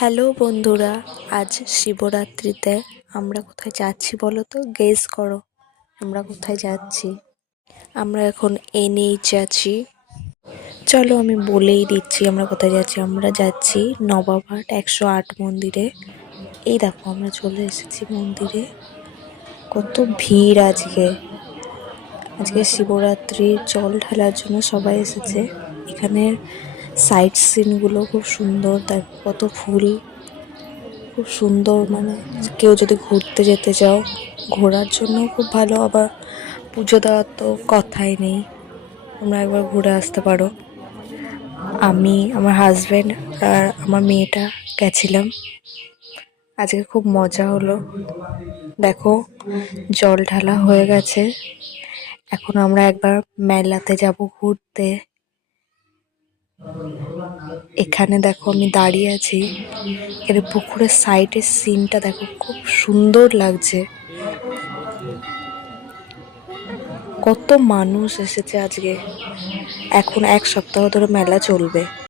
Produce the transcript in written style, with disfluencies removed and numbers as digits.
Hello বন্ধুরা, আজ শিবরাত্রিতে আমরা কোথায় যাচ্ছি বলো তো? গেস করো আমরা কোথায় যাচ্ছি। আমরা এখন এনএইচ আছি। চলো আমি বলেই দিচ্ছি আমরা কোথায় যাচ্ছি। আমরা যাচ্ছি নবাবহাট 108 মন্দিরে। এই দেখো আমরা চলে এসেছি মন্দিরে। কত ভিড় আজকে। আজকে শিবরাত্রির জল ঢালার জন্য সবাই এসেছে। এখানে সাইট সিনগুলো খুব সুন্দর, দেখো কত ফুল, খুব সুন্দর। মানে কেউ যদি ঘুরতে যেতে চাও, ঘোরার জন্য খুব ভালো। আবার পুজো দেওয়ার তো কথাই নেই, তোমরা একবার ঘুরে আসতে পারো। আমি, আমার হাজব্যান্ড আর আমার মেয়েটা গেছিলাম। আজকে খুব মজা হলো। দেখো জল ঢালা হয়ে গেছে, এখন আমরা একবার মেলাতে যাব ঘুরতে। এখানে দেখো আমি দাঁড়িয়ে আছি, এর পুকুরের সাইডের সিনটা দেখো, খুব সুন্দর লাগছে। কত মানুষ এসেছে আজকে। এখন 1 সপ্তাহ ধরে মেলা চলবে।